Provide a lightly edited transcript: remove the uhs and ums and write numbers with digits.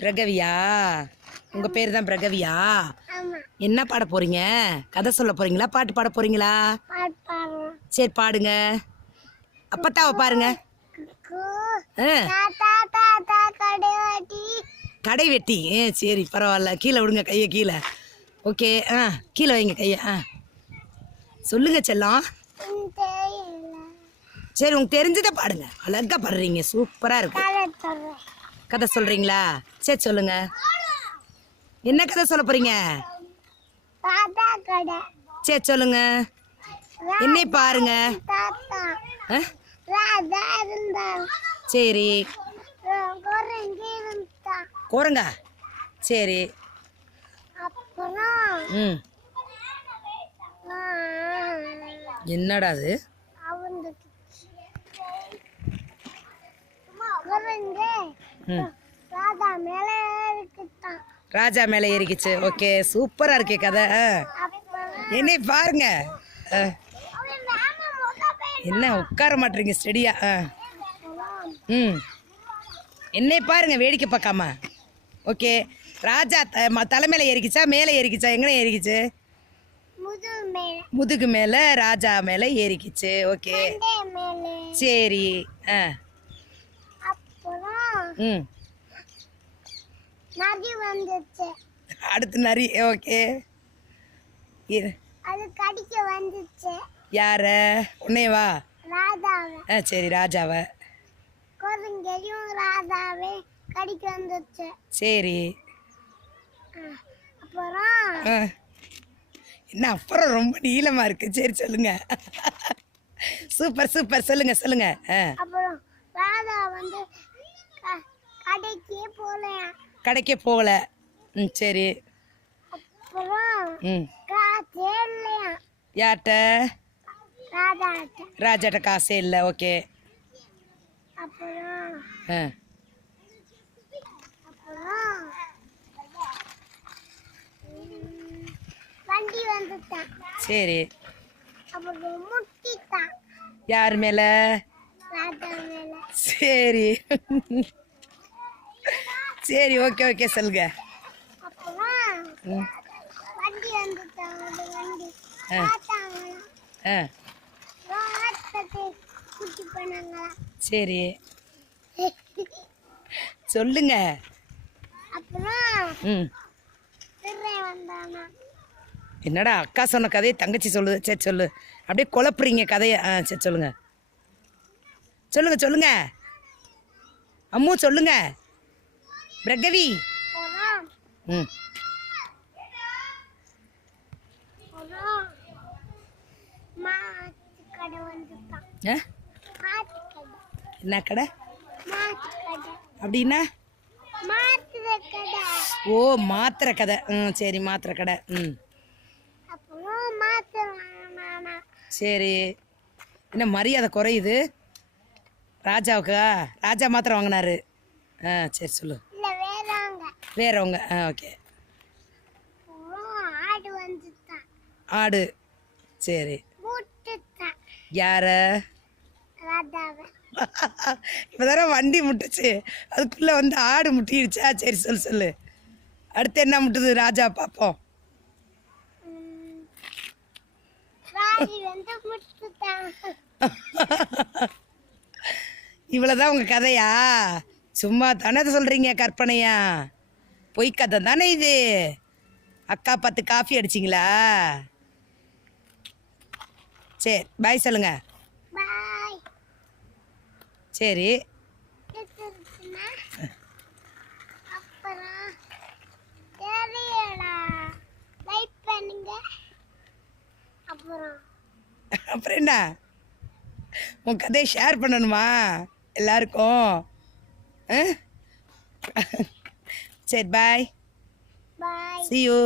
பிரகவியா? உங்கள் பேர் தான் பிரகவியா? என்ன பாட போகிறீங்க? கதை சொல்ல போகிறீங்களா, பாட்டு பாட போகிறீங்களா? சரி பாடுங்க. அப்பத்தாவை பாருங்க. கடை வெட்டி. சரி பரவாயில்ல, கீழே விடுங்க கையை, கீழே. ஓகே. கீழே வைங்க கையை. சொல்லுங்க செல்லம். சரி உங்களுக்கு தெரிஞ்சதை பாடுங்க. அழகா பாடுறீங்க, சூப்பராக இருக்கு. கதை சொல்கிறீங்களா? சரி சொல்லுங்க. என்ன கதை சொல்ல போகிறீங்க? சரி சொல்லுங்க. என்னை பாருங்க. சரி. குரங்கா? சரி. என்னடா அது? ராஜா மேலே ஏறிக்கிச்சு. ஓகே, சூப்பராக இருக்கே கதை. என்னை பாருங்க. என்ன உட்கார மாட்டீங்க ஸ்டெடியா? என்னை பாருங்க, வேடிக்கை பார்க்காம. ஓகே, ராஜா தலைமையில ஏறிக்கிச்சா மேலே ஏறிக்கிச்சா? எங்கே ஏறிக்கிச்சு? முதுகு மேலே ராஜா மேலே ஏறிக்கிச்சு. ஓகே சரி. அடுத்து நரி. ஓகே. யார? உன்னையவா? சரி ராஜாவை. சரி. என்ன அப்புறம் ரொம்ப நீளமா இருக்கு. சரி சொல்லுங்க. சூப்பர் சூப்பர், சொல்லுங்க சொல்லுங்க. கடைக்கே போகல. சரி. யார்கிட்ட? ராஜாட்ட காசே இல்லை. ஓகே. சரி. யார் மேல? சரி சரி. ஓகே ஓகே சொல்லுங்க. சரி சொல்லுங்க. என்னடா அக்கா சொன்ன கதையை தங்கச்சி சொல்லுது. சரி சொல்லு. அப்படியே குழப்புறீங்க கதையை. சரி சொல்லுங்க சொல்லுங்க சொல்லுங்க. அம்மு சொல்லுங்க. பிரகவி. என்ன கடை அப்படின்னா? ஓ மாத்திரை கதை. சரி மாத்திரை கடை. சரி. என்ன மரியாதை குறையுது ராஜாவுக்கா? ராஜா மாத்திரை வாங்கினாரு. சரி சொல்லு. வேறவங்க. ஓகே. ஆடு. சரி. யார? இப்போதானே வண்டி முட்டுச்சு, அதுக்குள்ளே வந்து ஆடு முட்டிடுச்சா? சரி சொல்லு சொல்லு. அடுத்து என்ன முட்டுது ராஜா பார்ப்போம். இவ்வளோதான் உங்கள் கதையா? சும்மா தானே சொல்கிறீங்க, கற்பனையா? பொய் கதை தானே இது. அக்கா 10 காஃபி அடிச்சிங்களா? சரி பாய் சொல்லுங்க. சரி. அப்புறம் என்ன, உன் கதையை ஷேர் பண்ணணுமா எல்லாருக்கும்? சரி பாய். See you.